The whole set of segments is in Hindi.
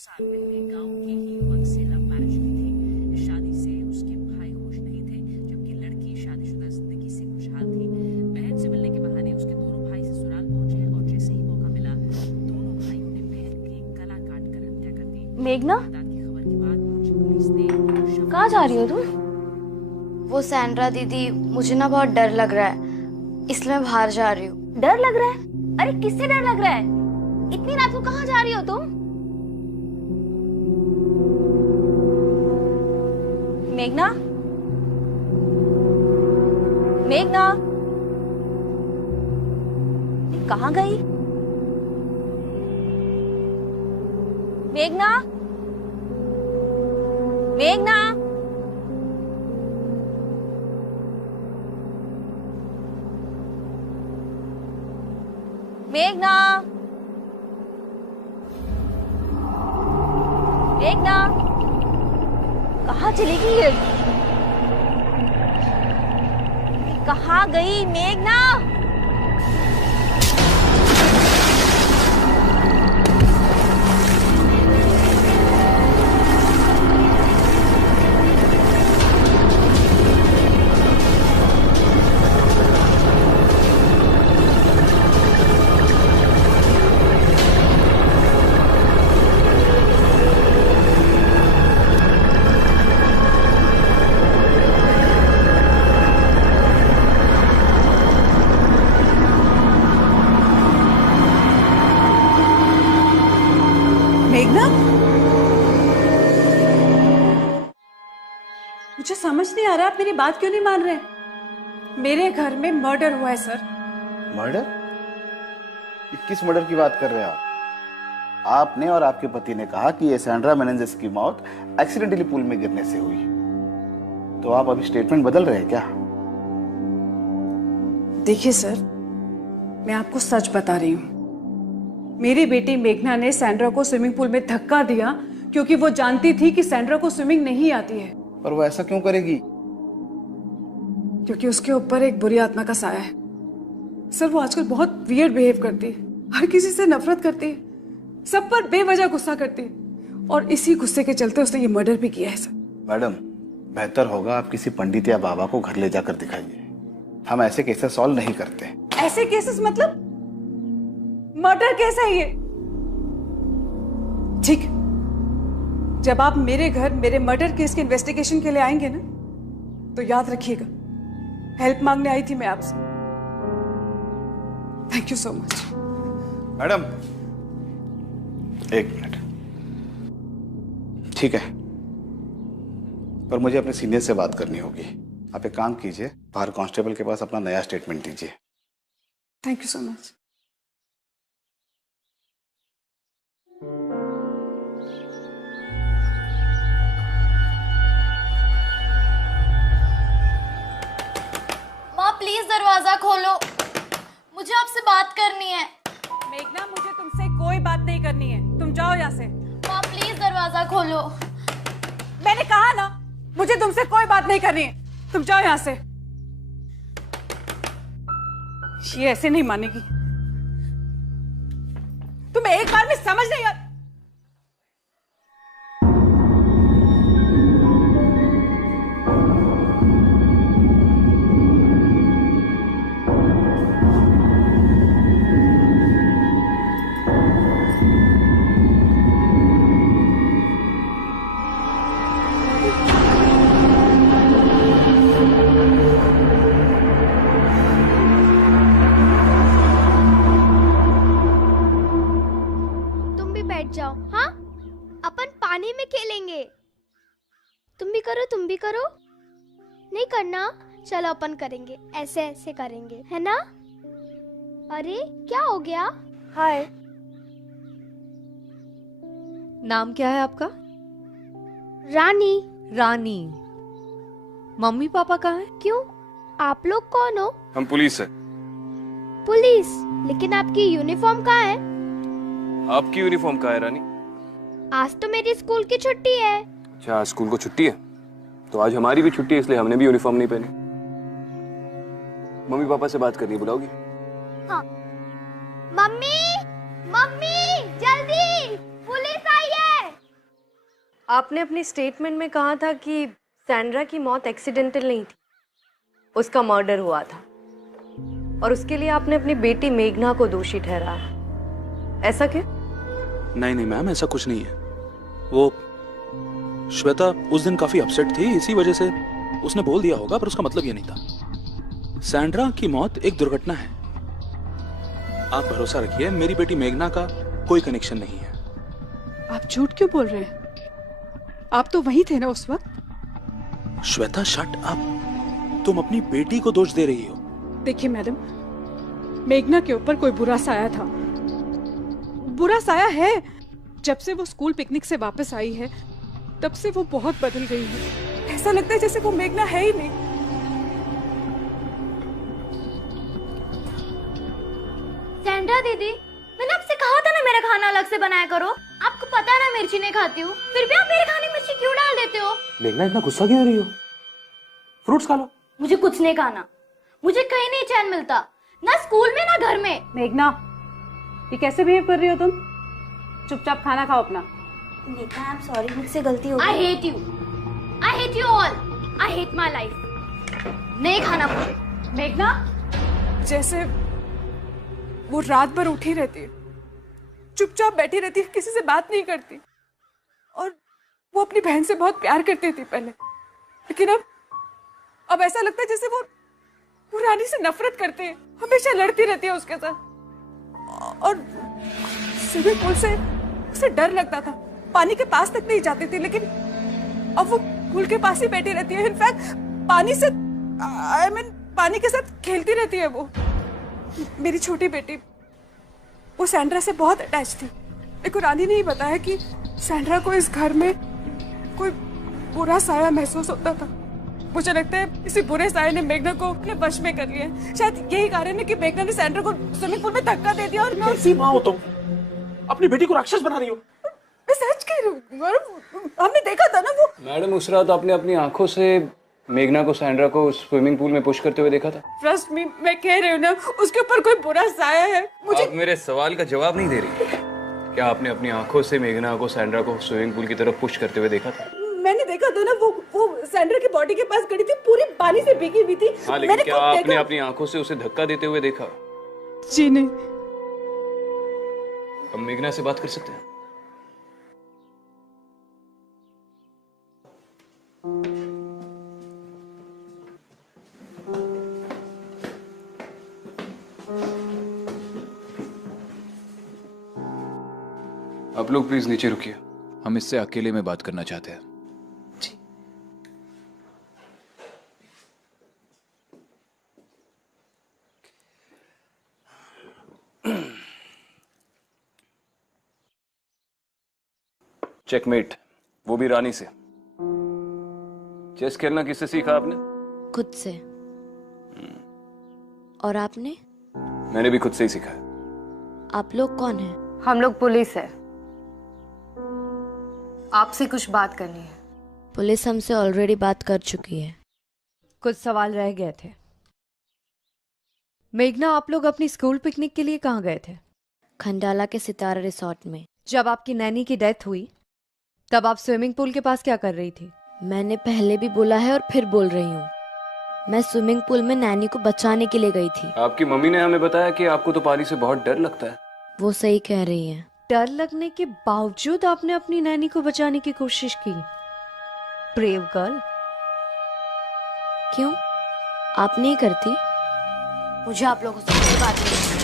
साल पहले गांव के ही युवक से लव मैरिज हुई थी। इस शादी से उसके भाई खुश नहीं थे, जबकि लड़की शादीशुदा जिंदगी से खुशहाल थी। बहन से मिलने के बहाने उसके दोनों भाई ससुराल पहुंचे और जैसे ही मौका मिला दोनों भाइयों ने बहन की गला काट कर हत्या कर दी। मेघना, की खबर के बाद पहुंची पुलिस ने कहाँ जा रही हो तुम? वो सैंड्रा दीदी, मुझे ना बहुत डर लग रहा है, इसलिए मैं बाहर जा रही हूँ। डर लग रहा है? अरे किससे डर लग रहा है? इतनी रात को कहाँ जा रही हो तुम? मेघना, मेघना, कहाँ गई? मेघना, मेघना, मेघना, मेघना, कहाँ चली गई ये? कहाँ गई मेघना? मेघना, मुझे समझ नहीं आ रहा आप मेरी बात क्यों नहीं मान रहे? मेरे घर में मर्डर हुआ है सर। मर्डर? किस मर्डर की बात कर रहे हैं आप? आपने और आपके पति ने कहा कि ये सैंड्रा मेनेंजेस की मौत एक्सीडेंटली पूल में गिरने से हुई, तो आप अभी स्टेटमेंट बदल रहे हैं क्या? देखिए सर, मैं आपको सच बता रही हूँ। मेरी बेटी मेघना ने सैंड्रा को स्विमिंग पूल में धक्का दिया क्योंकि वो जानती थी कि सैंड्रा को स्विमिंग नहीं आती है। पर वो ऐसा क्यों करेगी? क्योंकि उसके ऊपर एक बुरी आत्मा का साया है। सर, वो आजकल बहुत वियर्ड बिहेव करती है, हर किसी से नफरत करती है, सब पर बेवजह गुस्सा करती है, और इसी गुस्से के चलते उसने ये मर्डर भी किया है सर। मैडम, बेहतर होगा आप किसी पंडित या बाबा को घर ले जाकर दिखाइए। हम ऐसे केसेस सॉल्व नहीं करते। ऐसे केसेस मतलब? मर्डर केस है ये। ठीक, जब आप मेरे घर मेरे मर्डर केस के इन्वेस्टिगेशन के लिए आएंगे ना, तो याद रखिएगा, हेल्प मांगने आई थी मैं आपसे। Thank you so much. Madam, एक मिनट। ठीक है, पर मुझे अपने सीनियर से बात करनी होगी। आप एक काम कीजिए, बाहर कांस्टेबल के पास अपना नया स्टेटमेंट दीजिए। Thank you so much. माँ प्लीज दरवाजा खोलो, मुझे आपसे बात करनी है। मेघना, मुझे तुमसे कोई बात नहीं करनी है, तुम जाओ यहाँ से। माँ प्लीज दरवाजा खोलो। मैंने कहा ना, मुझे तुमसे कोई बात नहीं करनी है, तुम जाओ यहाँ से। ये ऐसे नहीं मानेगी, तुम्हें एक बार में समझ नहीं आ... जाओ। हाँ, अपन पानी में खेलेंगे। तुम भी करो, तुम भी करो। नहीं करना? चलो अपन करेंगे, ऐसे ऐसे करेंगे, है ना? अरे क्या हो गया? हाय, नाम क्या है आपका? रानी। रानी। मम्मी पापा कहाँ हैं? क्यों, आप लोग कौन हो? हम पुलिस है। पुलिस? लेकिन आपकी यूनिफॉर्म कहाँ है? आपकी यूनिफॉर्म कहाँ है रानी? आज तो मेरी स्कूल की छुट्टी है। अच्छा, स्कूल को छुट्टी है? तो आज हमारी भी छुट्टी है, इसलिए हमने भी यूनिफॉर्म नहीं पहनी। मम्मी पापा से बात करनी है, बुलाओगी? हाँ। मम्मी, मम्मी जल्दी, पुलिस आई है। आपने अपनी स्टेटमेंट में कहा था कि सैंड्रा की मौत एक्सीडेंटल नहीं थी, उसका मर्डर हुआ था और उसके लिए आपने अपनी बेटी मेघना को दोषी ठहराया। ऐसा क्यों? नहीं नहीं मैम, ऐसा कुछ नहीं है। वो श्वेता उस दिन काफी अपसेट थी, इसी वजह से उसने बोल दिया होगा, पर उसका मतलब ये नहीं था। सैंड्रा की मौत एक दुर्घटना है। आप भरोसा रखिए, मेरी बेटी मेघना का कोई कनेक्शन नहीं है। आप झूठ क्यों बोल रहे हैं? आप तो वहीं थे ना उस वक्त। श्वेता शट अप, तुम अपनी बेटी को दोष दे रही हो। देखिए मैडम, मेघना के ऊपर कोई बुरा साया था, बुरा साया है। जब से वो स्कूल पिकनिक से वापस आई है तब से वो बहुत बदल गई है। ऐसा लगता है जैसे वो मेघना है ही नहीं। सैंड्रा दीदी, मैंने आपसे कहा था ना मेरा खाना अलग से बनाया करो। आपको पता है ना मिर्ची नहीं खाती हूँ, फिर भी आप मेरे खाने में मिर्ची क्यों डाल देते हो? मेघना इतना गुस्सा क्यों हो रही हो? फ्रूट्स खा लो। मुझे कुछ नहीं खाना, मुझे कहीं नहीं चैन मिलता, ना स्कूल में ना घर में। मेघना, ये कैसे बिहेव कर रही हो तुम? चुपचाप खाना खाओ अपना। मेघना, आई एम सॉरी, मुझसे गलती हो गई। I hate you, I hate you all, I hate my life. नहीं खाना मुझे। मेघना, जैसे वो रात भर उठी रहती है, चुपचाप बैठी रहती है, किसी से बात नहीं करती, और वो अपनी बहन से बहुत प्यार करती थी पहले, लेकिन अब ऐसा लगता है जैसे वो रानी से नफरत करते हैं, हमेशा लड़ती रहती है उसके साथ। और स्विमिंग पूल से उसे डर लगता था, पानी के पास तक नहीं जाती थी, लेकिन अब वो पूल के पास ही बैठी रहती है। इनफैक्ट पानी से पानी के साथ खेलती रहती है वो। मेरी छोटी बेटी वो सैंड्रा से बहुत अटैच थी, लेकिन रानी ने ही बताया कि सैंड्रा को इस घर में कोई बुरा साया महसूस होता था। मुझे लगता है इसी बुरे साये ने मेघना को अपने वश में कर लिया। शायद यही कारण है कि मेघना ने सैंड्रा को स्विमिंग पूल में धक्का दे दिया। और मैं कैसी माँ हो तुम? अपनी बेटी को राक्षस बना रही हो। मैं सच कह रही हूँ, हमने देखा था ना वो। मैडम, उस रात आपने अपनी आंखों से मेघना को सैंड्रा को स्विमिंग पूल में पुश करते हुए देखा था। ट्रस्ट मी, मैं कह रही हूँ ना, उसके ऊपर कोई बुरा साया है। मुझे आप मेरे सवाल का जवाब नहीं दे रही। क्या आपने अपनी आंखों से मेघना को सैंड्रा को स्विमिंग पूल की तरफ पुश करते हुए देखा था? मैंने देखा था ना, वो सैंड्रा की बॉडी के पास खड़ी थी, पूरी पानी से भीगी हुई थी। हाँ, लेकिन क्या आपने अपनी आंखों से उसे धक्का देते हुए देखा? जी नहीं। हम मेघना से बात कर सकते हैं? आप लोग प्लीज नीचे रुकिए, हम इससे अकेले में बात करना चाहते हैं। जी। चेकमेट, वो भी रानी से। चेस खेलना किससे सीखा आपने? खुद से। और आपने? मैंने भी खुद से ही सीखा है। आप लोग कौन हैं? हम लोग पुलिस है, आपसे कुछ बात करनी है। पुलिस हमसे ऑलरेडी बात कर चुकी है। कुछ सवाल रह गए थे। मेघना, आप लोग अपनी स्कूल पिकनिक के लिए कहाँ गए थे? खंडाला के सितारा रिसोर्ट में। जब आपकी नैनी की डेथ हुई तब आप स्विमिंग पूल के पास क्या कर रही थी? मैंने पहले भी बोला है और फिर बोल रही हूँ, मैं स्विमिंग पूल में नैनी को बचाने के लिए गई थी। आपकी मम्मी ने हमें बताया कि आपको तो पानी से बहुत डर लगता है। वो सही कह रही है। डर लगने के बावजूद आपने अपनी नैनी को बचाने की कोशिश की। Brave girl. क्यों, आप नहीं करती? मुझे आप लोगों से कोई बात नहीं।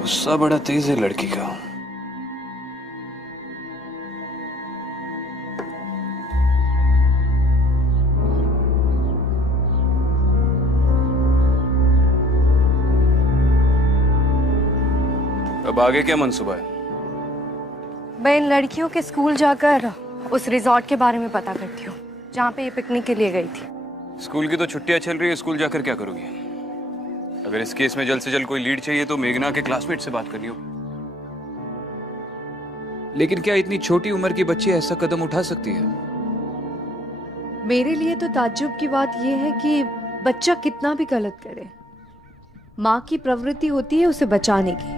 गुस्सा बड़ा तेज है लड़की का। अब आगे क्या मंसूबा है? मैं इन लड़कियों के स्कूल जाकर उस रिजॉर्ट के बारे में पता करती हूँ जहाँ पे ये पिकनिक के लिए गई थी। स्कूल की तो छुट्टियां चल रही है, स्कूल जाकर क्या करोगी? अगर इस केस में जल्द से जल्द कोई लीड चाहिए तो मेघना के क्लासमेट से बात करनी होगी। लेकिन क्या इतनी छोटी उम्र की बच्ची ऐसा कदम उठा सकती है? मेरे लिए तो ताज्जुब की बात यह है कि बच्चा कितना भी गलत करे, माँ की प्रवृत्ति होती है उसे बचाने की।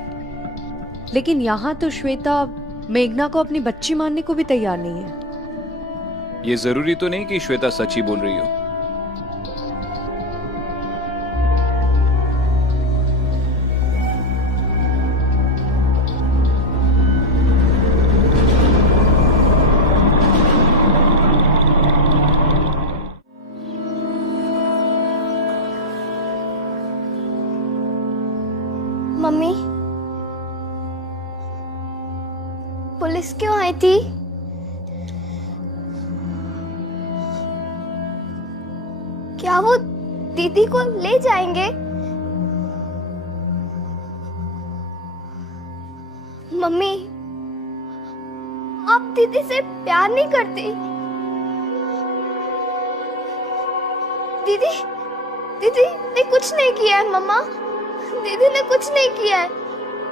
लेकिन यहाँ तो श्वेता मेघना को अपनी बच्ची मानने को भी तैयार नहीं है। ये जरूरी तो नहीं कि श्वेता सच ही बोल रही हो। मम्मी, पुलिस क्यों आई थी? क्या वो दीदी को ले जाएंगे? मम्मी, आप दीदी से प्यार नहीं करती? दीदी दीदी ने कुछ नहीं किया है मम्मा, दीदी ने कुछ नहीं किया है,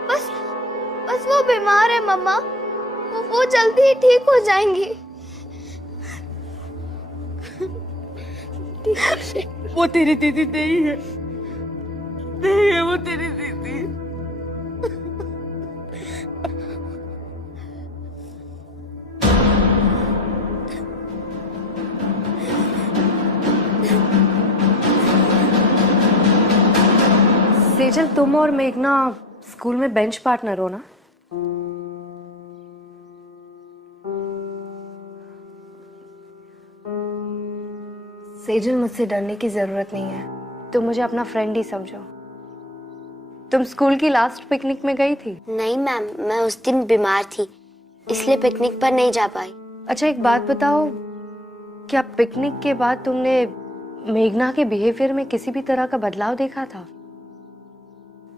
बस वो बीमार है मम्मा, वो जल्दी ही ठीक हो जाएंगी। वो तेरी दीदी नहीं है, नहीं है वो तेरी दीदी। सेजल, तुम और मेघना स्कूल में बेंच पार्टनर हो ना? सेजल, मुझसे डरने की जरूरत नहीं है, तुम मुझे अपना फ्रेंड ही समझो। तुम स्कूल की लास्ट पिकनिक में गई थी? नहीं मैम, मैं उस दिन बीमार थी, इसलिए पिकनिक पर नहीं जा पाई। अच्छा, एक बात बताओ, क्या पिकनिक के बाद तुमने मेघना के बिहेवियर में किसी भी तरह का बदलाव देखा था?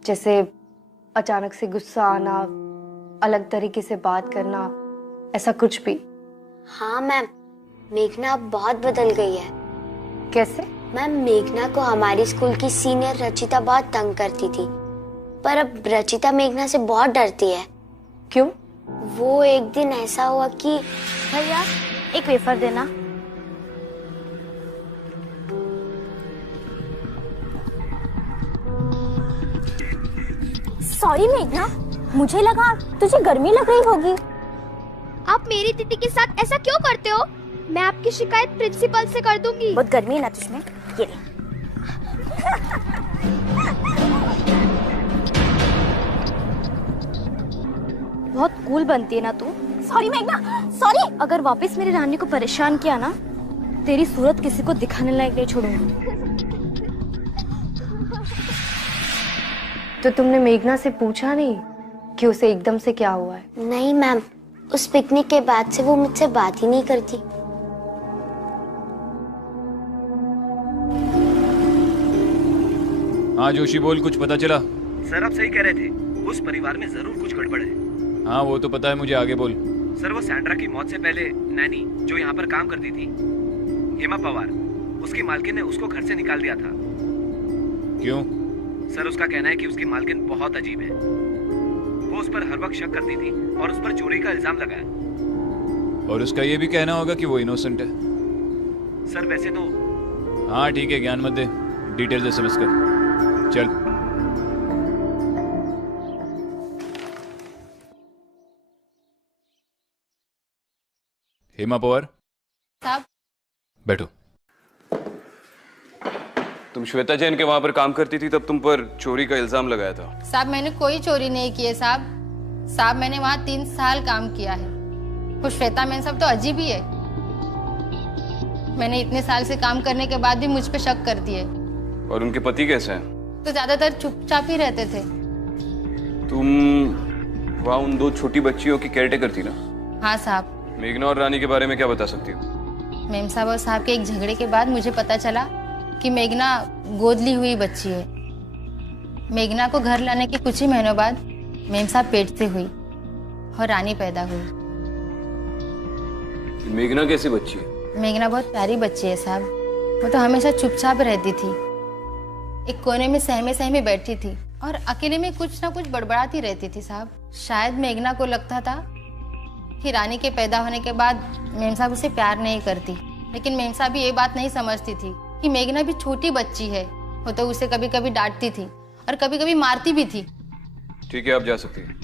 जैसे अचानक से गुस्सा आना, अलग तरीके से बात करना, ऐसा कुछ भी? हाँ मैम, मेघना अब बहुत बदल गई है। कैसे? मैम, मेघना को हमारी स्कूल की सीनियर रचिता बहुत तंग करती थी, पर अब रचिता मेघना से बहुत डरती है। क्यों? वो एक दिन ऐसा हुआ कि भैया एक वेफर देना। सॉरी मेघना, मुझे लगा तुझे गर्मी लग रही होगी। आप मेरी दीदी के साथ ऐसा क्यों करते हो? मैं आपकी शिकायत प्रिंसिपल से कर दूंगी। बहुत गर्मी है ना तुझमें, ये ले। बहुत कूल बनती है ना तू। सॉरी मेघना, सॉरी। अगर वापस मेरी रानी को परेशान किया ना, तेरी सूरत किसी को दिखाने लायक नहीं छोड़ूंगी। तो तुमने मेघना से पूछा नहीं कि उसे एकदम से क्या हुआ है? नहीं मैम, उस पिकनिक के बाद से वो मुझसे बात ही नहीं करती। हाँ जोशी, बोल, कुछ पता चला? सर, आप सही कह रहे थे, उस परिवार में जरूर कुछ गड़बड़ है। हाँ वो तो पता है मुझे, आगे बोल। सर, वो सैंड्रा की मौत से पहले नैनी जो यहाँ पर काम करती थी, हेमा पवार, उसकी मालकिन ने उसको घर से निकाल दिया था। क्यों? सर, उसका कहना है कि उसकी मालकिन बहुत अजीब है। वो उस पर हर वक्त शक करती थी और उस पर चोरी का इल्जाम लगाया। और उसका ये भी कहना होगा कि वो इनोसेंट है। सर वैसे तो। हाँ ठीक है, ज्ञान मत दे, डिटेल्स एसएमएस कर। चल। हेमा पवार साहब, बैठो। तुम श्वेता जैन के वहां पर काम करती थी, तब तुम पर चोरी का इल्जाम लगाया था। साहब मैंने कोई चोरी नहीं की है साहब। मैंने वहाँ 3 साल काम किया है। वो श्वेता मैन सब तो अजीब ही है। मैंने इतने साल से काम करने के बाद भी मुझ पे शक करती है। और उनके पति कैसे हैं? तो ज्यादातर चुपचाप ही रहते थे। तुम वहाँ उन 2 छोटी बच्चियों की केयरटेकर थी ना? हाँ साहब। मेघना और रानी के बारे में क्या बता सकती हो? मेम साहब और साहब के एक झगड़े के बाद मुझे पता चला कि मेघना गोद ली हुई बच्ची है। मेघना को घर लाने के कुछ ही महीनों बाद मेम साहब पेट से हुई और रानी पैदा हुई। मेघना कैसी बच्ची है? मेघना बहुत प्यारी बच्ची है साहब। वो तो हमेशा चुपचाप रहती थी, एक कोने में सहमे सहमे बैठी थी और अकेले में कुछ ना कुछ बड़बड़ाती रहती थी साहब। शायद मेघना को लगता था कि रानी के पैदा होने के बाद मेम साहब उसे प्यार नहीं करती, लेकिन मेम साहब भी ये बात नहीं समझती थी कि मेघना भी छोटी बच्ची है। वो तो उसे कभी कभी डांटती थी और कभी कभी मारती भी थी। ठीक है, आप जा सकती हैं।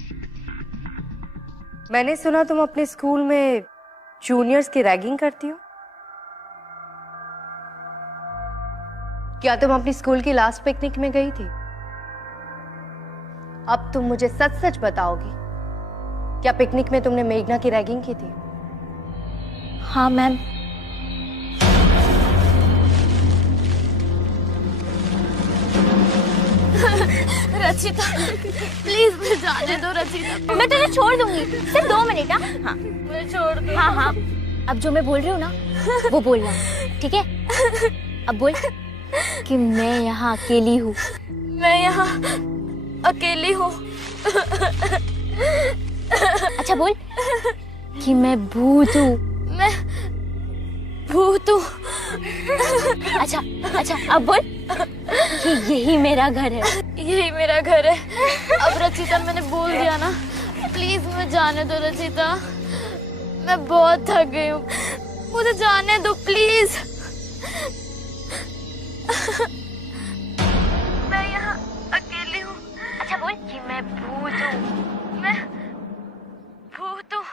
मैंने सुना तुम अपने स्कूल में जूनियर्स की रैगिंग करती हो। क्या तुम अपनी स्कूल की लास्ट पिकनिक में गई थी? अब तुम मुझे सच सच बताओगी, क्या पिकनिक में तुमने मेघना की रैगिंग की थी? हाँ मैम। रचिता प्लीज मुझे जाने दो। रचिता मैं तुझे छोड़ दूंगी, सिर्फ 2 मिनट। हाँ मुझे छोड़ दो। हाँ हाँ अब जो मैं बोल रही हूँ ना वो बोलना, ठीक है? अब बोल कि मैं यहाँ अकेली हूँ। मैं यहाँ अकेली हूँ। अच्छा बोल कि मैं भूत हूँ। मैं भूत हूँ। अच्छा अच्छा अब बोल कि यही मेरा घर है। यही मेरा घर है। अब रचिता मैंने बोल दिया ना, प्लीज मुझे जाने दो। रचिता मैं बहुत थक गई हूँ, मुझे जाने दो प्लीज। मैं यहाँ अकेली हूँ। अच्छा बोल कि मैं भूत हूँ। मैं भूत हूँ।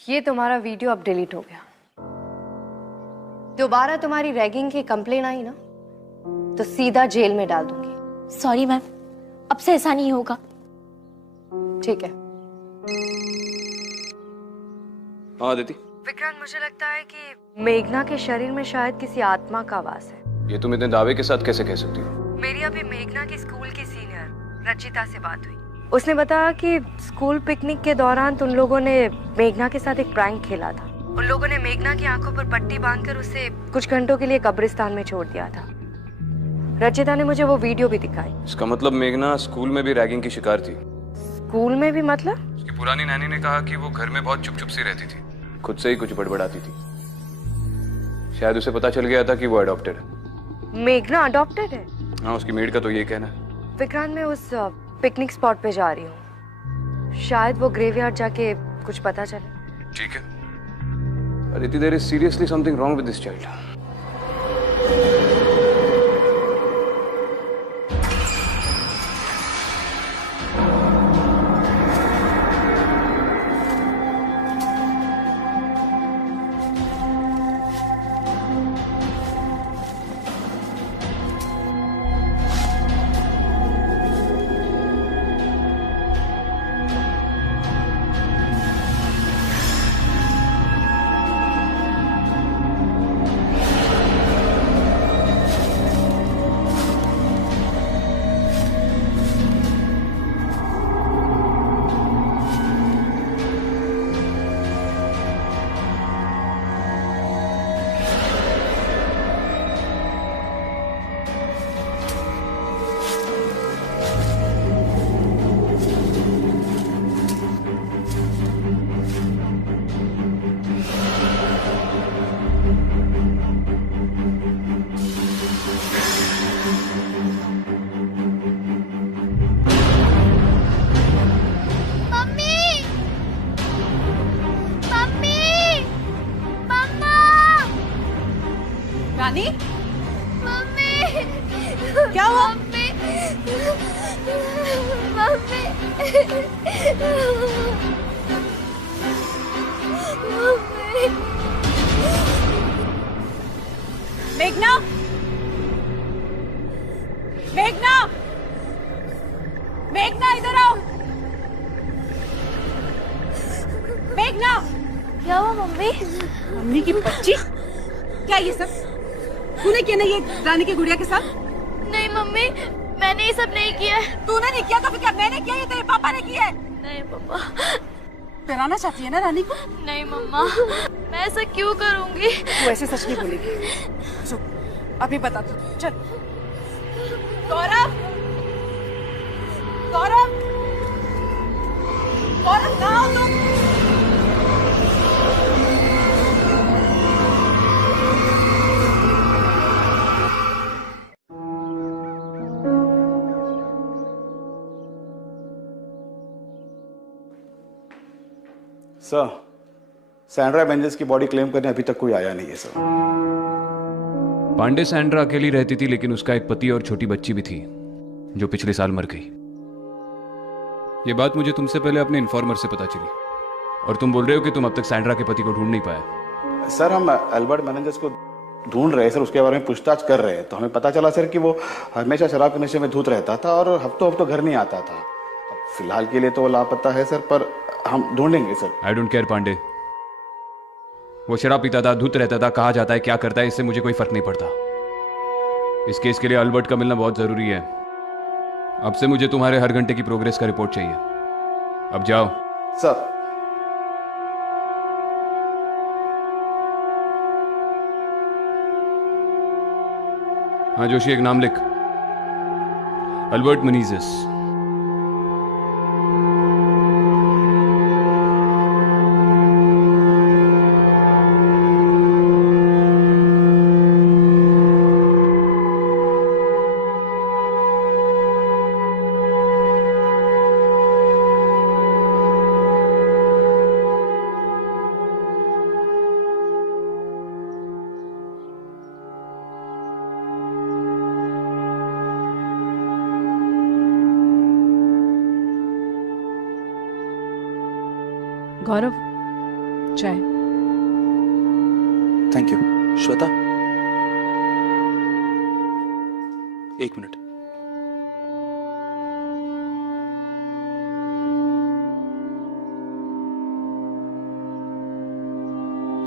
ये तुम्हारा वीडियो अब डिलीट हो गया। दोबारा तुम्हारी रैगिंग की कंप्लेन आई ना तो सीधा जेल में डाल दूंगी। सॉरी मैम, अब से ऐसा नहीं होगा। ठीक है। हाँ दीदी। विक्रांत, मुझे लगता है कि मेघना के शरीर में शायद किसी आत्मा का वास है। ये तुम इतने दावे के साथ कैसे कह सकती हो? मेरी अभी मेघना की स्कूल की सीनियर रचिता से बात हुई। उसने बताया कि स्कूल पिकनिक के दौरान तुम लोगों ने मेघना के साथ एक प्रैंक खेला था। उन लोगों ने मेघना की आंखों पर पट्टी बांधकर उसे कुछ घंटों के लिए कब्रिस्तान में छोड़ दिया था। रचिता ने मुझे वो वीडियो भी दिखाई। इसका मतलब मेघना स्कूल में भी रैगिंग की शिकार थी? स्कूल में भी मतलब? उसकी पुरानी नानी ने कहा कि वो घर में बहुत चुप चुप सी रहती थी, खुद से ही कुछ बड़बड़ाती थी। शायद उसे पता चल गया था कि वो अडॉप्टेड है। मेघना अडॉप्टेड है? हाँ, उसकी मेड का तो ये कहना है। विक्रांत, मैं उस पिकनिक स्पॉट पे जा रही हूँ, शायद वो ग्रेवयार्ड जाके कुछ पता चले। ठीक है। Aditi, there is seriously something wrong with this child. Rani, mummy क्या हुआ? मम्मी मम्मी मम्मी मेघना, मेघना, मेघना इधर आओ। मेघना, क्या हुआ मम्मी? मम्मी की बच्ची, क्या ये सब तूने किया ना ये रानी की गुड़िया के साथ? नहीं मम्मी, मैंने ये सब नहीं किया है। तूने नहीं किया तो फिर क्या मैंने किया? ये तेरे पापा ने किया है। नहीं पापा। डराना चाहती है ना रानी को? नहीं मम्मा, मैं ऐसा क्यों करूंगी? तू ऐसे सच नहीं बोलेगी। चुप, अभी बता तू। चल। गौरव, गौरव, गौरव कहाँ हो तुम? सर, सैंड्रा मेंजेस की बॉडी क्लेम करने अभी तक कोई आया नहीं है सर। पांडे सैंड्रा अकेली रहती थी, लेकिन उसका एक पति और छोटी बच्ची भी थी जो पिछले साल मर गई। ये बात मुझे तुमसे पहले अपने इन्फॉर्मर से पता चली, और तुम बोल रहे हो कि तुम अब तक सैंड्रा के पति को ढूंढ नहीं पाए। सर हम अल्बर्ट मेनेंजेस को ढूंढ रहे हैं सर, उसके बारे में पूछताछ कर रहे हैं, तो हमें पता चला सर कि वो हमेशा शराब के नशे में धुत रहता था और हफ्तों घर नहीं आता था। अब फिलहाल के लिए तो वो लापता है सर, पर हम ढूंढेंगे sir. I don't care Pandey, वो शराब पीता था, धुत रहता था, कहाँ जाता है, क्या करता है, इससे मुझे कोई फर्क नहीं पड़ता। इस केस के लिए अल्बर्ट का मिलना बहुत जरूरी है। अब से मुझे तुम्हारे हर घंटे की प्रोग्रेस का रिपोर्ट चाहिए। अब जाओ सर। हाँ जोशी, एक नाम लिख, अल्बर्ट मेनेंजेस। गौरव, चाय। Thank you. श्वेता, एक मिनट।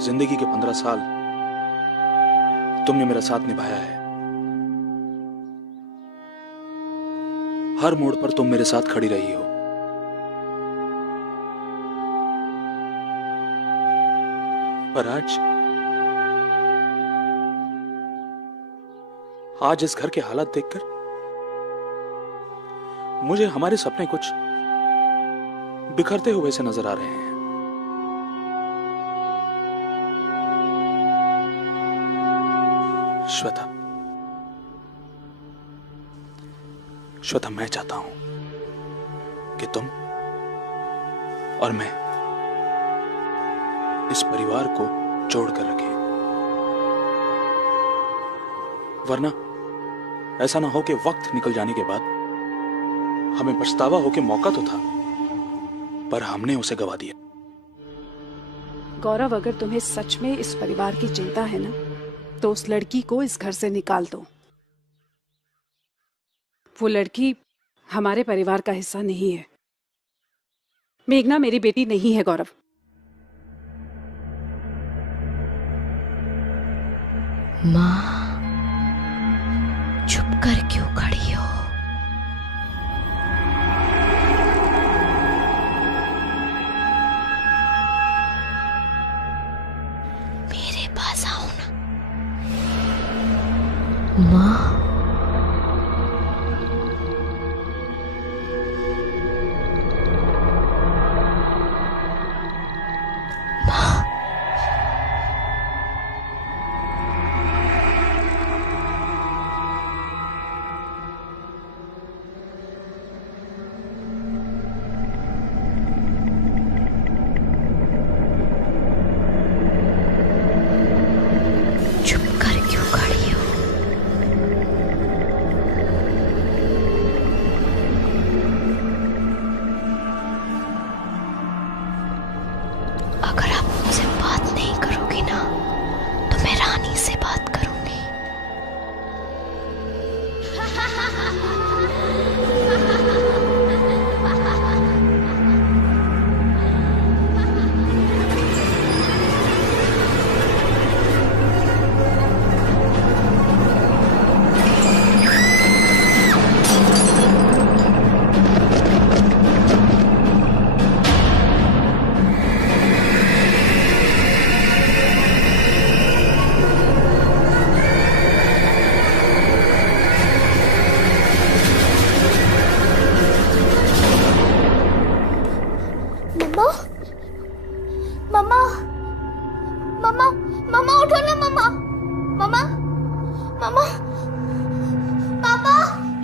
जिंदगी के 15 साल तुमने मेरा साथ निभाया है। हर मोड़ पर तुम मेरे साथ खड़ी रही हो। पर आज इस घर के हालात देखकर मुझे हमारे सपने कुछ बिखरते हुए से नजर आ रहे हैं। श्वेता, मैं चाहता हूं कि तुम और मैं इस परिवार को जोड़कर रखें, वरना ऐसा ना हो कि वक्त निकल जाने के बाद हमें पछतावा हो कि मौका तो था पर हमने उसे गवा दिया। गौरव, अगर तुम्हें सच में इस परिवार की चिंता है ना, तो उस लड़की को इस घर से निकाल दो। वो लड़की हमारे परिवार का हिस्सा नहीं है। मेघना मेरी बेटी नहीं है गौरव। माँ, चुप कर क्यों खड़ी हो? मेरे पास आओ ना। माँ,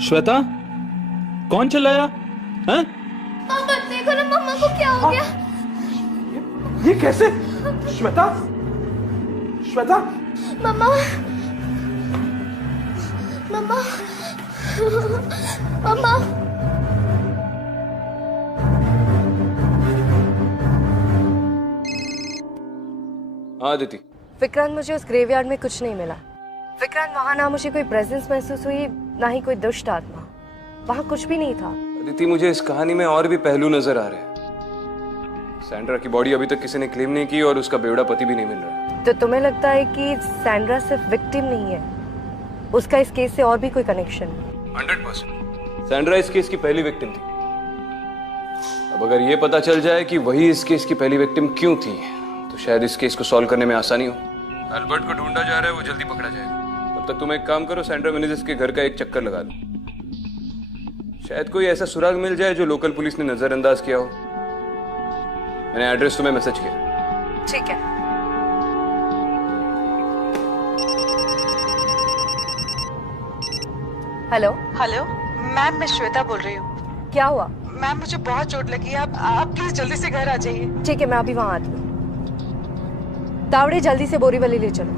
श्वेता, कौन चिल्लाया? हैं? पापा देखो ना, मम्मा को क्या हो गया? ये कैसे? श्वेता, श्वेता, मम्मा, मम्मा, मम्मा, हाँ अदिति। विक्रांत, मुझे उस ग्रेवयार्ड में कुछ नहीं मिला। विक्रांत, वहाँ ना मुझे कोई प्रेजेंस महसूस हुई, ना ही कोई दुष्ट आत्मा। वहाँ कुछ भी नहीं था। अदिति, मुझे इस कहानी में और भी पहलू नजर आ रहे हैं। सैंड्रा की बॉडी अभी तक किसी ने क्लेम नहीं की और उसका बेवड़ा पति भी नहीं मिल रहा है। तो तुम्हें लगता है कि सैंड्रा सिर्फ विक्टिम नहीं है, उसका इस केस से और भी कोई कनेक्शन है? 100%। सैंड्रा इस केस की पहली विक्टिम थी। अब अगर ये पता चल जाए कि वही इस केस की पहली विक्टिम क्यों थी, तो शायद इस केस को सॉल्व करने में आसानी हो। अल्बर्ट को ढूंढा जा रहा है, वो जल्दी पकड़ा जाएगा। तब तक तुम एक काम करो, सैंड्रा मेनेजेस के घर का एक चक्कर लगा लो। शायद कोई ऐसा सुराग मिल जाए जो लोकल पुलिस ने नजरअंदाज किया हो। मैंने एड्रेस तुम्हें मैसेज किया। ठीक है। हेलो हेलो मैम, मैं श्वेता बोल रही हूँ। क्या हुआ? मैम, मुझे बहुत चोट लगी है। आप प्लीज जल्दी से घर आ जाइए। ठीक है, मैं अभी वहां आती हूँ। तावड़े, जल्दी से बोरीवली ले चलो।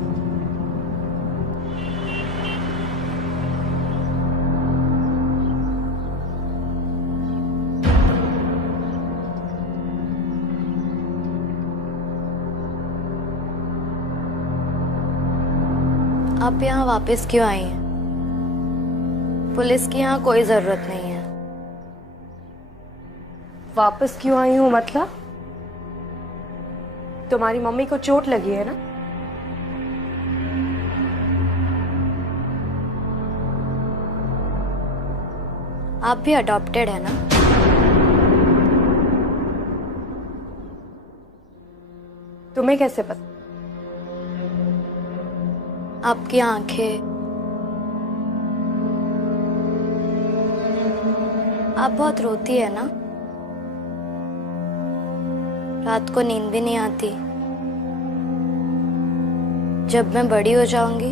आप यहाँ वापस क्यों आई हैं? पुलिस की यहाँ कोई जरूरत नहीं है। वापस क्यों आई हूँ मतलब? तुम्हारी मम्मी को चोट लगी है ना? आप भी अडॉप्टेड है ना? तुम्हें कैसे पता? आपकी आंखें, आप बहुत रोती है ना? रात को नींद भी नहीं आती। जब मैं बड़ी हो जाऊंगी,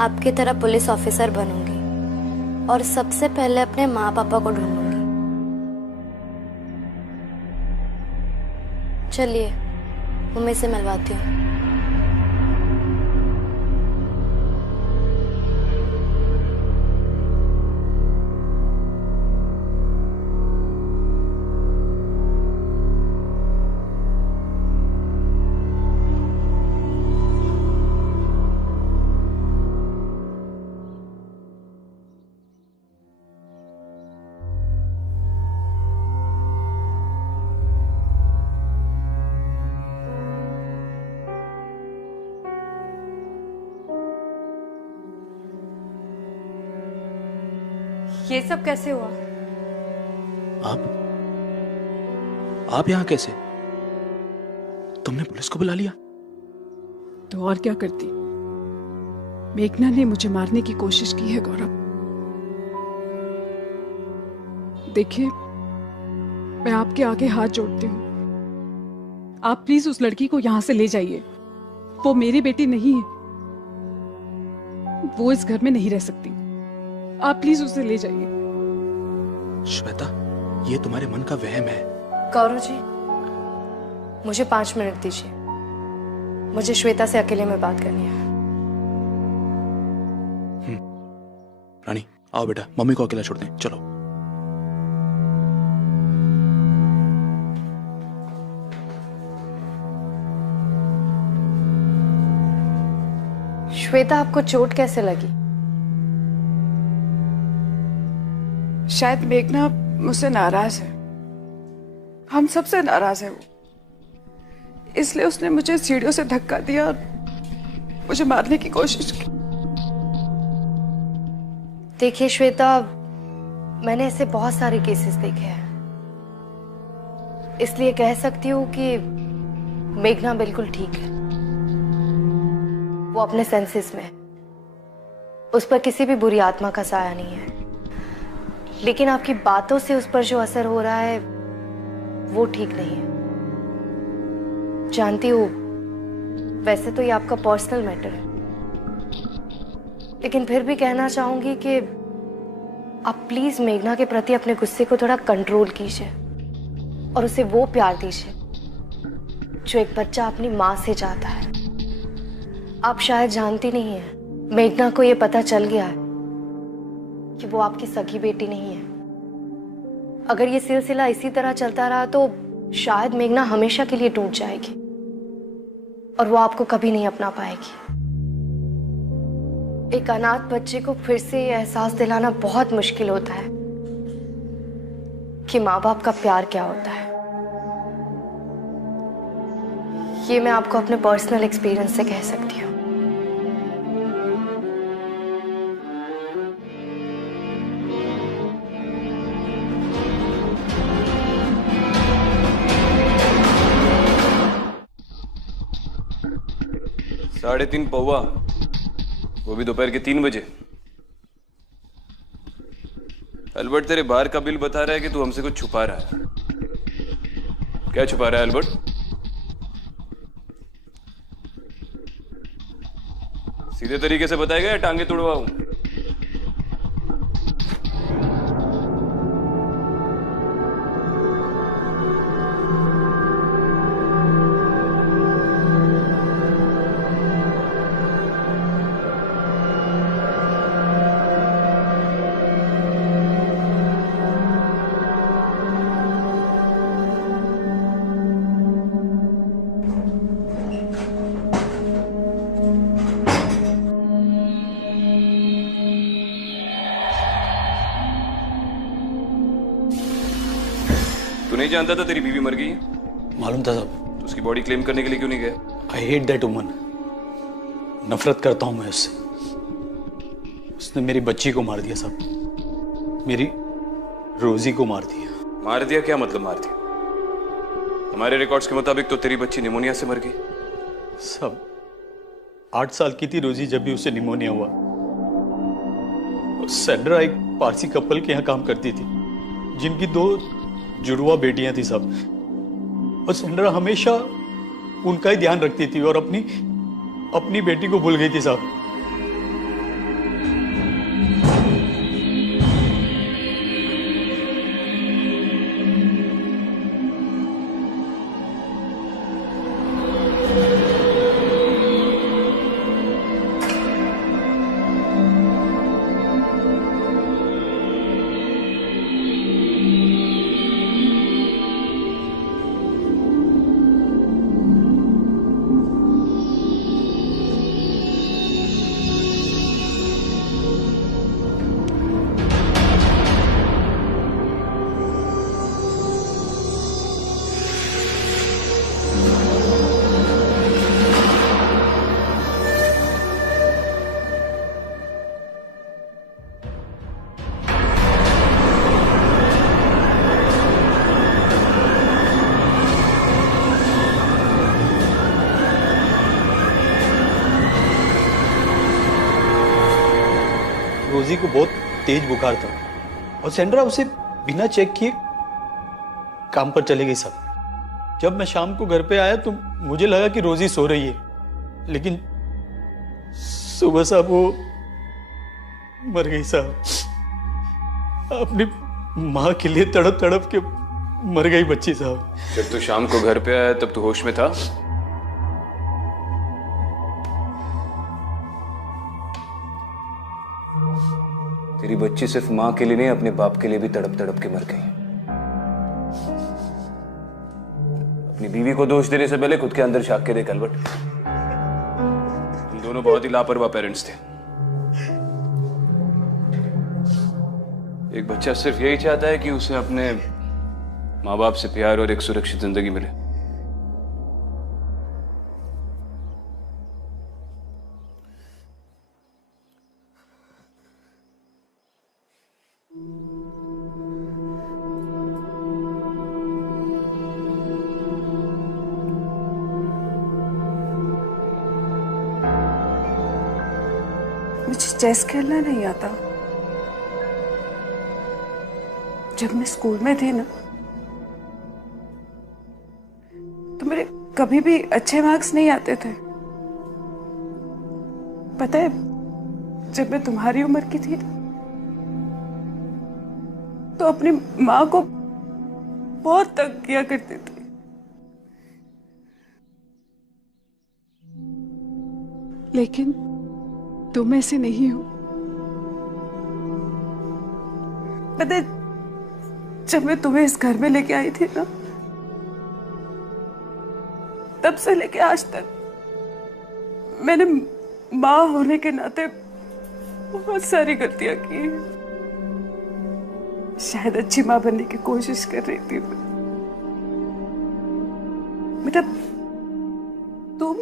आपकी तरह पुलिस ऑफिसर बनूंगी और सबसे पहले अपने माँ पापा को ढूंढूंगी। चलिए, मम्मी से मिलवाती हूँ। ये सब कैसे हुआ? आप यहाँ कैसे? तुमने पुलिस को बुला लिया? तो और क्या करती? मेघना ने मुझे मारने की कोशिश की है गौरव। देखिए, मैं आपके आगे हाथ जोड़ती हूँ। आप प्लीज उस लड़की को यहाँ से ले जाइए। वो मेरी बेटी नहीं है। वो इस घर में नहीं रह सकती। आप प्लीज उसे ले जाइए। श्वेता, ये तुम्हारे मन का वहम है। गौरव जी, मुझे 5 मिनट दीजिए। मुझे श्वेता से अकेले में बात करनी है। रानी, आओ बेटा, मम्मी को अकेला छोड़ दें। चलो। श्वेता, आपको चोट कैसे लगी? शायद मेघना मुझसे नाराज है। हम सबसे नाराज है वो। इसलिए उसने मुझे सीढ़ियों से धक्का दिया और मुझे मारने की कोशिश की। देखिए श्वेता, मैंने ऐसे बहुत सारे केसेस देखे हैं, इसलिए कह सकती हूँ कि मेघना बिल्कुल ठीक है। वो अपने सेंसेस में, उस पर किसी भी बुरी आत्मा का साया नहीं है। लेकिन आपकी बातों से उस पर जो असर हो रहा है वो ठीक नहीं है। जानती हूँ, वैसे तो ये आपका पर्सनल मैटर है, लेकिन फिर भी कहना चाहूंगी कि आप प्लीज मेघना के प्रति अपने गुस्से को थोड़ा कंट्रोल कीजिए और उसे वो प्यार दीजिए जो एक बच्चा अपनी माँ से चाहता है। आप शायद जानती नहीं है, मेघना को ये पता चल गया है कि वो आपकी सगी बेटी नहीं है। अगर ये सिलसिला इसी तरह चलता रहा तो शायद मेघना हमेशा के लिए टूट जाएगी। और वो आपको कभी नहीं अपना पाएगी। एक अनाथ बच्चे को फिर से ये एहसास दिलाना बहुत मुश्किल होता है कि माँ बाप का प्यार क्या होता है। ये मैं आपको अपने पर्सनल एक्सपीरियंस से कह सकती हूँ। साढ़े 3 पौवा, वो भी दोपहर के 3 बजे। अल्बर्ट, तेरे बाहर का बिल बता रहा है कि तू हमसे कुछ छुपा रहा है। क्या छुपा रहा है अल्बर्ट? सीधे तरीके से बताएगा या टांगे तुड़वाऊं? तू नहीं जानता था तेरी बीवी मर गई है? मालूम था साहब। तो उसकी बॉडी क्लेम करने के लिए क्यों नहीं गया? I hate that woman. नफरत करता हूं मैं उससे। उसने मेरी बच्ची को मार दिया साहब, मेरी रोजी को मार दिया। मार दिया? क्या मतलब मार दिया? हमारे रिकॉर्ड्स के मुताबिक तो तेरी बच्ची निमोनिया से मर गई। सब 8 साल की थी रोजी जब भी उसे निमोनिया हुआ। सैंड्रा एक पारसी कपल के यहाँ काम करती थी जिनकी 2 जुड़वा बेटियां थी सब। और सैंड्रा हमेशा उनका ही ध्यान रखती थी और अपनी बेटी को भूल गई थी साहब। रोजी को बहुत तेज बुखार था और सैंड्रा उसे बिना चेक किए काम पर चली गई साहब। जब मैं शाम को घर पे आया तो मुझे लगा कि रोजी सो रही है, लेकिन सुबह साहब वो मर गई साहब। अपनी माँ के लिए तड़प तड़प के मर गई बच्ची साहब। जब तू शाम को घर पे आया तब तू होश में था? तेरी बच्ची सिर्फ माँ के लिए नहीं, अपने बाप के लिए भी तड़प तड़प के मर गई। अपनी बीवी को दोष देने से पहले खुद के अंदर झांक के देख अल्बर्ट। तुम दोनों बहुत ही लापरवाह पेरेंट्स थे। एक बच्चा सिर्फ यही चाहता है कि उसे अपने माँ बाप से प्यार और एक सुरक्षित जिंदगी मिले। मुझे चेस खेलना नहीं आता। जब मैं स्कूल में थी ना तो मेरे कभी भी अच्छे मार्क्स नहीं आते थे। पता है, जब मैं तुम्हारी उम्र की थी तो अपनी माँ को बहुत तंग किया करती थी। लेकिन तुम ऐसे नहीं हो। पता है, जब मैं तुम्हें इस घर में लेके आई थी ना, तब से लेके आज तक मैंने माँ होने के नाते बहुत सारी गलतियां की। शायद अच्छी माँ बनने की कोशिश कर रही थी। बेटा तुम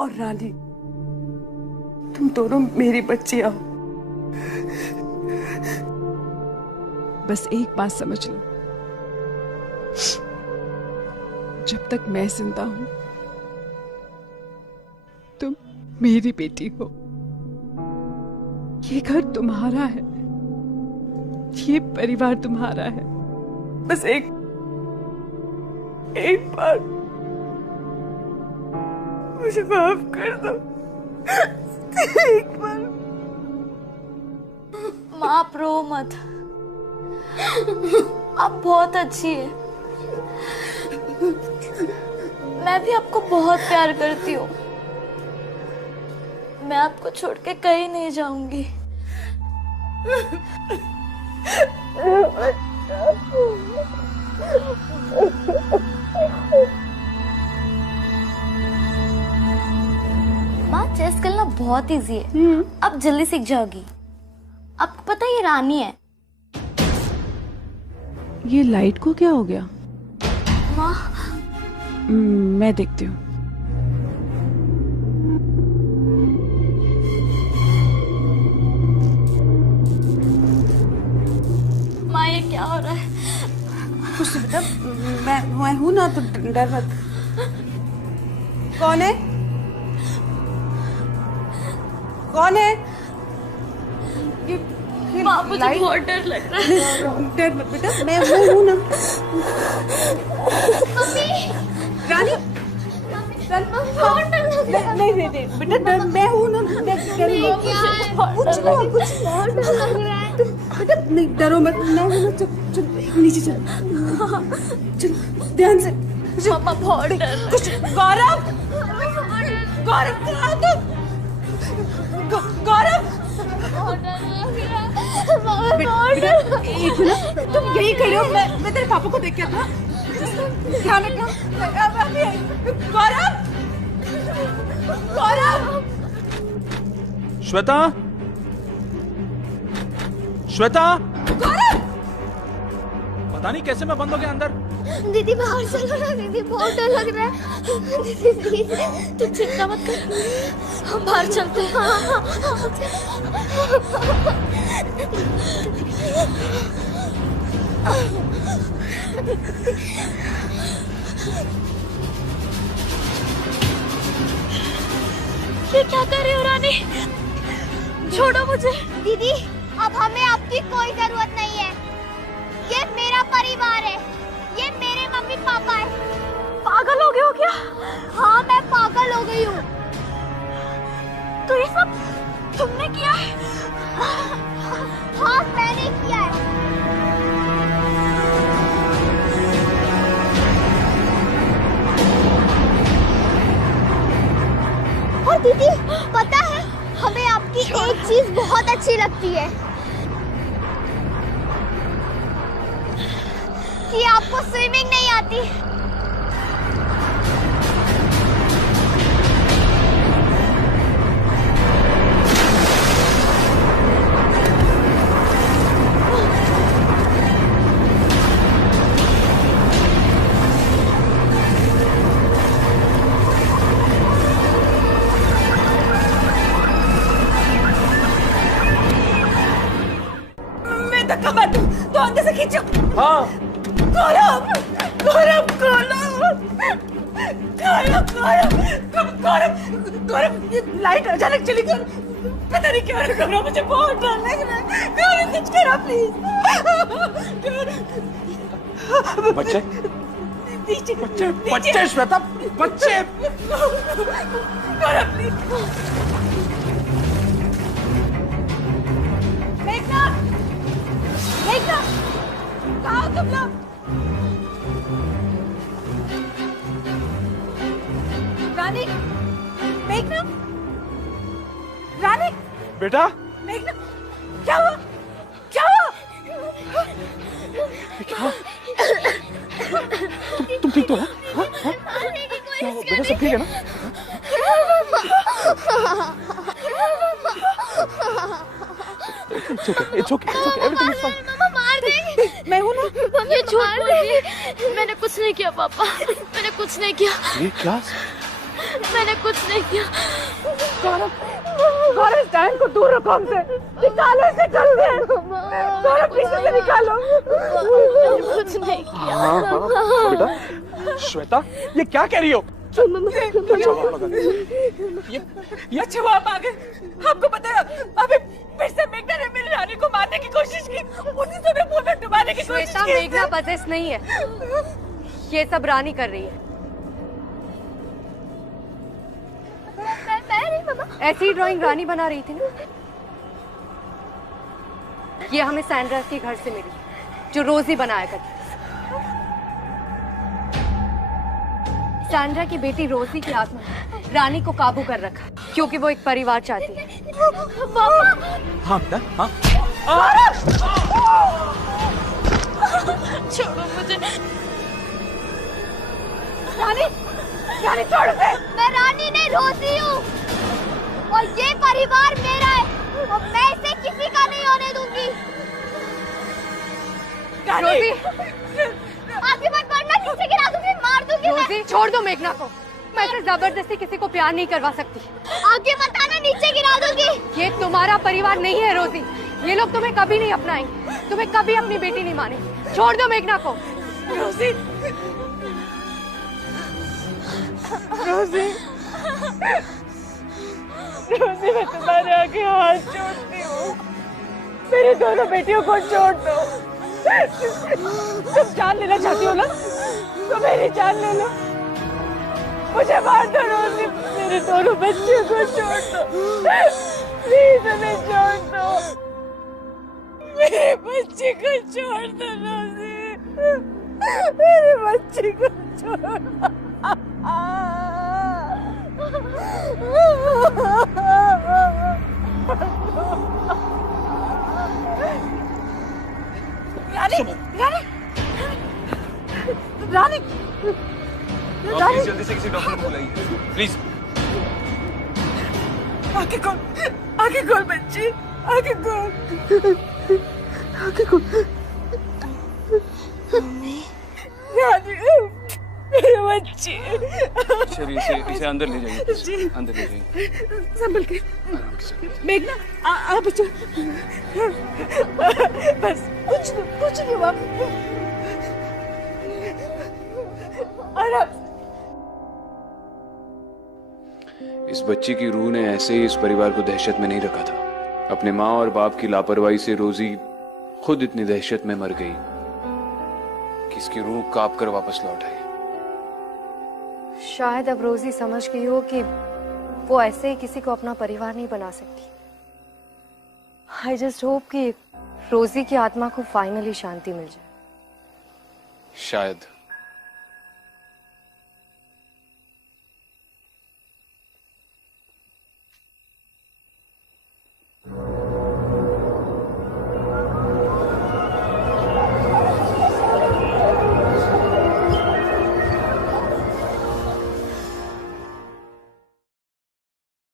और रानी, तुम दोनों मेरी बच्चियां हो। बस एक बात समझ लो, जब तक मैं जिंदा हूं तुम मेरी बेटी हो। ये घर तुम्हारा है, ये परिवार तुम्हारा है। बस एक बार मुझे माफ कर दो, एक बार। माँ आप रो मत, आप बहुत अच्छी है। मैं भी आपको बहुत प्यार करती हूँ। मैं आपको छोड़ के कहीं नहीं जाऊंगी। माँ चेस खेलना बहुत इजी है, आप जल्दी सीख जाओगी। आपको पता है ये रानी है। ये लाइट को क्या हो गया? माँ मैं देखती हूँ। माँ ये क्या हो रहा है? कुछ बेटा, मैं हूं ना, तो डर मत। कौन है? कौन है? ये माँ मुझे बहुत डर लग रहा है। डर मत बेटा, मैं हूं ना। मम्मी, रानी, बहुत डर लग रहा है। नहीं बेटा, डर मैं हूं ना। कुछ नहीं, बहुत डर लग रहा है। बेटा नहीं डरो मत, मैं हूं ना। चल नीचे चल, ध्यान से। मम्मा बहुत डर। कुछ गौरव, कहाँ तुम? गौरव, एक मिनट, तुम यही खड़े हो। मैं तेरे पापा को देख के था। ध्यान रखना। गौरव, श्वेता, श्वेता, गौरव, पता नहीं कैसे मैं बंद हो गया अंदर। दीदी बाहर चलो ना, दीदी बहुत डर लग रहा है। दीदी प्लीज तू चिंता मत कर, हम बाहर चलते हैं। ये क्या कर रही हो रानी? छोड़ो मुझे। दीदी अब हमें आपकी कोई जरूरत नहीं है। ये मेरा परिवार है, ये मेरे मम्मी पापा है। पागल हो गए हो क्या? हाँ मैं पागल हो गई हूँ। तो ये सब तुमने किया है? हाँ मैंने किया है। और दीदी पता है हमें आपकी एक चीज बहुत अच्छी लगती है कि आपको स्विमिंग नहीं आती। तो अंदर से खींचो। हाँ। गौरव, गौरव, ये लाइट अचानक चली गई। पता नहीं क्या है, मुझे बहुत डर लग रहा है। गौरव कुछ करो प्लीज। बच्चे, बच्चे श्वेता, बच्चे। गौरव प्लीज। मेघना, कहाँ हो तुम लोग? रानी, मेघना, रानी, बेटा, मेघना, क्या हुआ? क्या हुआ? क्या? तुम ठीक तो हो? हाँ? क्या हुआ? बेटा सब ठीक है ना? It's okay, everything is fine. मामा मार देंगे। मैं हूँ ना। ये झूठ बोल रही है। मैंने कुछ नहीं किया पापा, मैंने कुछ नहीं किया। ये क्या? मैंने कुछ नहीं किया। गौरव इस डायन को दूर रखो हमसे। निकालो इसे जल्दी। गौरव पीछे से निकालो। कुछ नहीं किया। हाँ बेटा श्वेता ये क्या कह रही हो? ये अच्छा वो आप आ गए। आपको पता है अभी फिर से मेघना ने मेरी रानी को मारने की कोशिश की, उसी समय पूल में डुबाने की कोशिश की। मेघना पजेस नहीं है, ये सब रानी कर रही है। ऐसी ड्राइंग रानी बना रही थी ना। ये हमें सैंड्रा के घर से मिली, जो रोजी बनाया करती। सैंड्रा की बेटी रोजी की आत्मा ने रानी को काबू कर रखा, क्योंकि वो एक परिवार चाहती है। हाँ बेटा हाँ। छोड़ो मुझे। रानी, रानी छोड़ दे। मैं रानी नहीं रोजी हूँ, और ये परिवार मेरा है, और मैं इसे किसी का नहीं होने दूंगी। रोजी, आगे मत बढ़ना, किसी गिरा दूंगी, मार दूंगी। रोजी छोड़ दो मेघना को। मैं तो जबरदस्ती किसी को प्यार नहीं करवा सकती। आगे बताना, नीचे गिरा दूंगी। ये तुम्हारा परिवार नहीं है रोजी। ये लोग तुम्हें कभी नहीं अपनाएंगे, तुम्हें कभी अपनी बेटी नहीं मानेंगे। छोड़ दो मेघना को। रोजी, रोजी, रोजी मैं तुम्हारे आगे हाथ जोड़ती हूँ, मेरी दोनों बेटियों को छोड़ दो। तुम जान लेना चाहती हो ना, तो मेरी जान ले लो, मुझे मार दो रोजी, मेरे दोनों बच्चों को छोड़ दो, प्लीज हमें छोड़ दो, मेरे बच्चे को छोड़ दो रोजी, मेरे बच्चे को छोड़ दो। रानी, रानी, रानी, प्लीज जल्दी से किसी डॉक्टर को बुलाइए प्लीज। आगे खोल बच्ची, आगे खोल, आगे खोल। रानी, मेरे बच्चे। चलिए इसे अंदर ले जाइए, अंदर ले जाइए। संभल के। मेघना, आ बच्चों। बस कुछ नहीं हुआ। इस बच्ची की रूह ने ऐसे ही इस परिवार को दहशत में नहीं रखा था। अपने माँ और बाप की लापरवाही से रोजी खुद इतनी दहशत में मर गई कि इसकी रूह कांप कर वापस लौट आई। शायद अब रोजी समझ गई हो कि वो ऐसे ही किसी को अपना परिवार नहीं बना सकती। आई जस्ट होप कि रोजी की आत्मा को फाइनली शांति मिल जाए। शायद।